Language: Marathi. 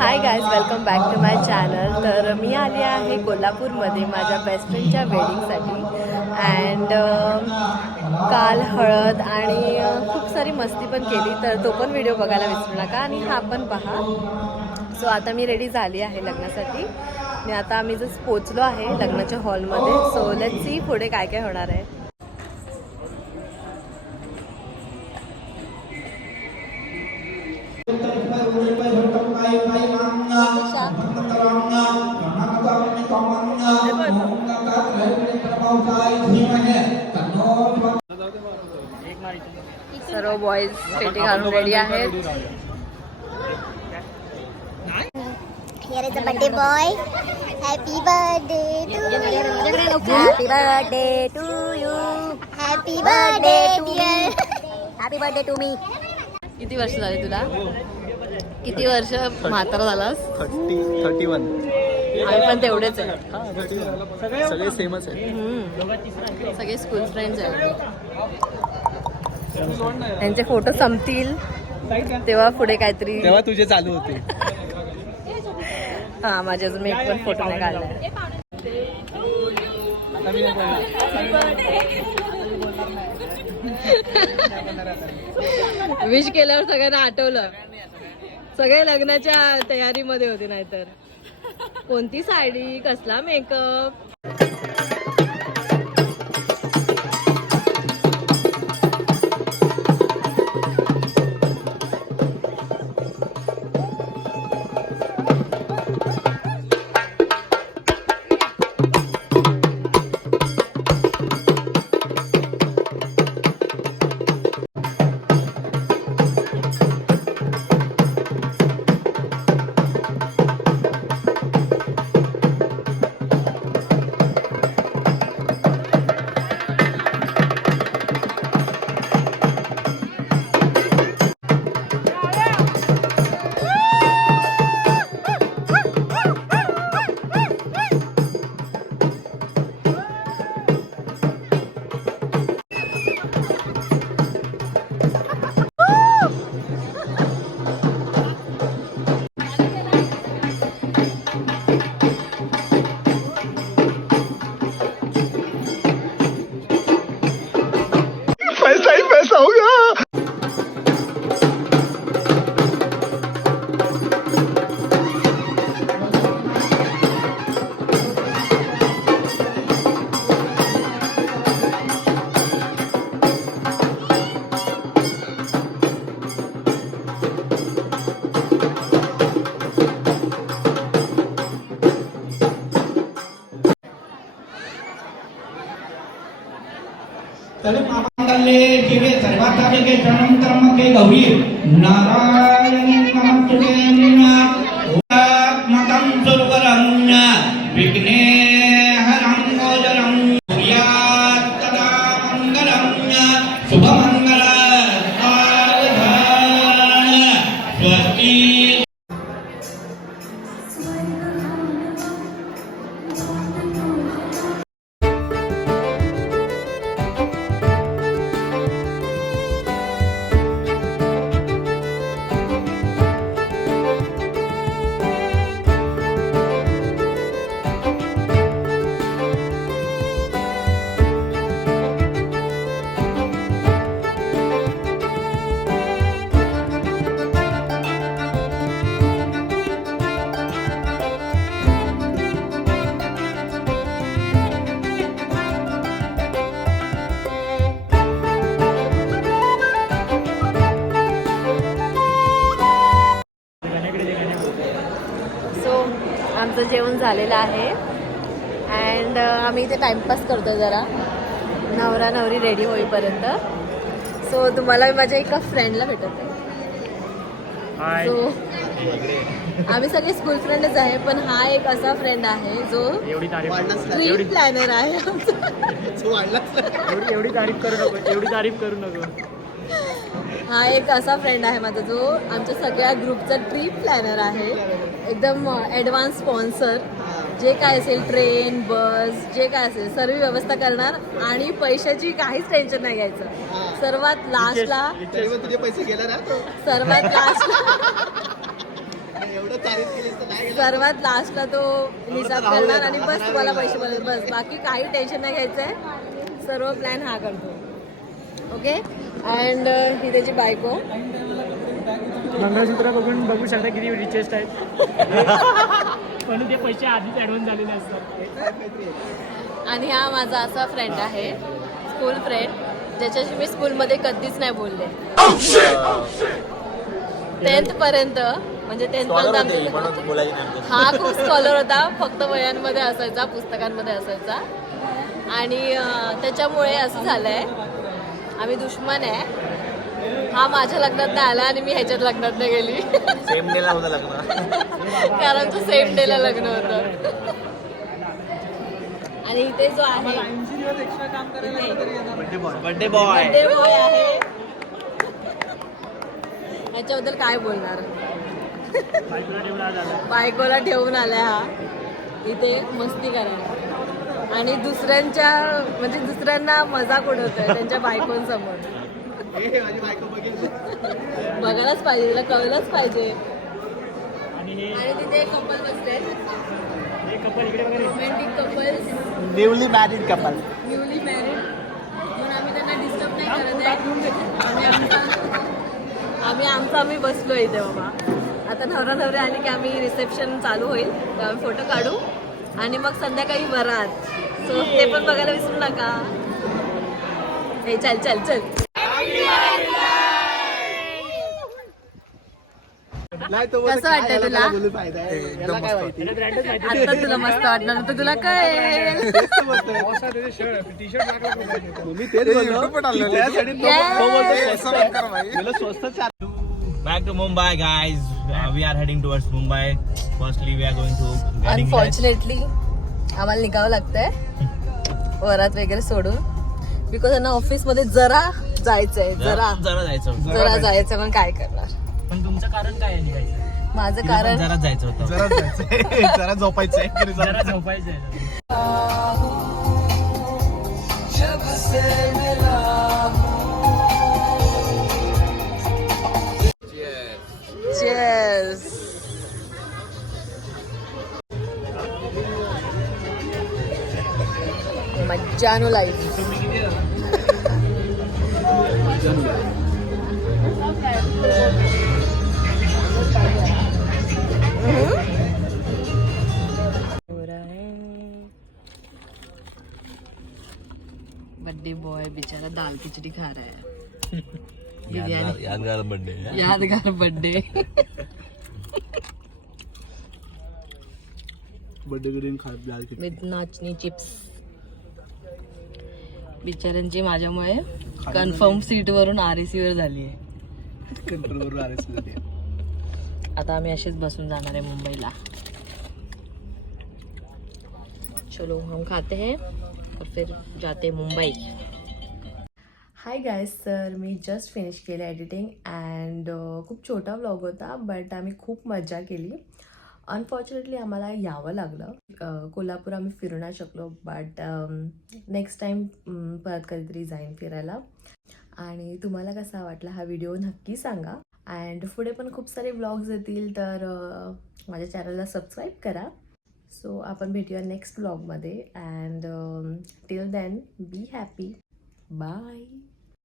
High guys, welcome back to my channel. तर मी आली आहे कोल्हापूरमध्ये माझ्या बेस्ट फ्रेंडच्या वेडिंगसाठी. अँड काल हळद आणि खूप सारी मस्ती पण केली, तर तो पण व्हिडिओ बघायला विसरू नका आणि हा पण पहा. सो आता मी रेडी झाली आहे लग्नासाठी आणि आता आम्ही जस्ट पोचलो आहे लग्नाच्या हॉलमध्ये. सो लेट्स सी पुढे काय काय होणार आहे. सर्व बॉयज पेटी घालून रेडी आहेत. Here is a birthday boy. Happy birthday to you. Happy birthday to you. Happy birthday dear. Happy birthday to me. किती वर्ष झाली तुला? किती वर्ष म्हातारा झालास? 31. आम्ही पण तेवढेच आहे. सगळे सेमच आहे. सगळे स्कूल फ्रेंड्स आहेत. त्यांचे फोटो संपतील तेव्हा पुढे काहीतरी. तेव्हा तुझे चालू होते. हा, माझे अजून मी एक पण फोटो नाही काढलाय. विश केल्यावर सगळ्यांना आठवलं. सगळे लग्नाच्या तयारीमध्ये होते. नाहीतर कोणती साडी, कसला मेकअप. पैसा ही पैसा होगा. जीवे सर्वात्मिके शरणं के गौरी नारायणी नमस्ते ओम सुरवरं विघ्नेहरं गोचरं सूर्यात् तदा मंगलं शुभमंगल स्वस्ति. आमचं जेवण झालेलं आहे अँड आम्ही इथे टाइमपास करतो जरा, नवरा नवरी रेडी होईपर्यंत. सो तुम्हाला मी माझ्या एका फ्रेंडला भेटत आहे. सो आम्ही सगळे स्कूल फ्रेंडच आहे, पण हा एक असा फ्रेंड आहे जो ट्रिप प्लॅनर आहे. एवढी तारीफ करू नको. हा एक असा फ्रेंड आहे माझा जो आमच्या सगळ्या ग्रुपचा ट्रिप प्लॅनर आहे. एकदम ॲडव्हान्स स्पॉन्सर. जे काय असेल ट्रेन बस जे काय असेल सर्व व्यवस्था करणार आणि पैशाची काहीच टेन्शन नाही घ्यायचं. सर्वात लास्टला तुझे पैसे गेला ना सर्वात लास्टला सर्वात लास्टला तो हिसाब करणार आणि बस तुम्हाला पैसे मिळेल, बस बाकी काही टेन्शन नाही घ्यायचंय. सर्व प्लॅन हा करतो. ओके. अँड ही त्याची बायको. मंगळसूत्र बघून बघू शकता किती रिचेस्ट आहेत. पण ते पैसे आधीच ऍडव्हान्स झालेले असतात. आणि हा माझा असा फ्रेंड आहे, स्कूल फ्रेंड, ज्याच्याशी मी स्कूलमध्ये कधीच नाही बोलले. 10th पर्यंत, म्हणजे 10th पर्यंत हा खूप स्कॉलर होता. फक्त वयांमध्ये असायचा, पुस्तकांमध्ये असायचा. आणि त्याच्यामुळे असं झालंय, आम्ही दुश्मन आहे. हा माझ्या लग्नात नाही आला आणि मी ह्याच्यात लग्नात नाही गेली. सेम डेला होतं लग्न. कारण तो सेम डेला लग्न होतं. आणि इथे जो आहे बर्थडे बॉय. बर्थडे बॉय आहे, ह्याच्याबद्दल काय बोलणार. बायकोला ठेवून आलाय हा इथे मस्ती करायला आणि दुसऱ्यांच्या म्हणजे दुसऱ्यांना मजाक उडवतोय त्यांच्या बायकोंसमोर. बघायलाच पाहिजे, तिला कळलंच पाहिजे. आणि तिथे कपल बसले, romantic couples, newly married couple. Newly married. म्हणून आम्ही त्यांना डिस्टर्ब नाही करत आहे. आम्ही बसलो इथे बाबा. आता नवरा नवरी आली की आम्ही रिसेप्शन चालू होईल, तर आम्ही फोटो काढू आणि मग संध्याकाळी वरात. सो ते पण बघायला विसरू नका. हे चल चल चल. कसं वाटतंय तुला? आता तुला मस्त वाटणार, तर तुला कळेल. Back to Mumbai, guys. We are heading towards Mumbai. Firstly, we are going to. Unfortunately आम्हाला निघावं लागतंय वरात वगैरे सोडून, बिकॉज त्यांना ऑफिसमध्ये जरा जायचंय, जरा जायचं. पण काय करणार. पण तुमचं कारण काय आहे निघायचं? माझं कारण जरा जायचं होतं. जरा झोपायचंय. जरा झोपायचं आहे. Cheers. मज्जानो लाईफ. बर्थडे बॉय बेचारा दाल खिचड़ी खा रहा है. बिरयानी. यादगार बर्थडे. यादगार बर्थडे. विथ नाचणी चिप्स. बिचाऱ्यांची माझ्यामुळे कन्फर्म सीट वरून RAC वर झाली आहे. आता आम्ही असेच बसून जाणार आहे मुंबईला. चलो हम खाते हैं और फिर जाते मुंबई. हाय गाईज, तर मी जस्ट फिनिश केलं एडिटिंग अँड खूप छोटा व्लॉग होता, बट आम्ही खूप मजा केली. अनफॉर्च्युनेटली आम्हाला यावं लागलं. कोल्हापूर आम्ही फिरू नाही शकलो, बट नेक्स्ट टाईम परत कधीतरी जाईन फिरायला. आणि तुम्हाला कसा वाटला हा व्हिडिओ नक्की सांगा. अँड पुढे पण खूप सारे व्लॉग्स येतील, तर माझ्या चॅनलला सबस्क्राईब करा. सो आपण भेटूया नेक्स्ट व्लॉगमध्ये. And till then be happy. Bye.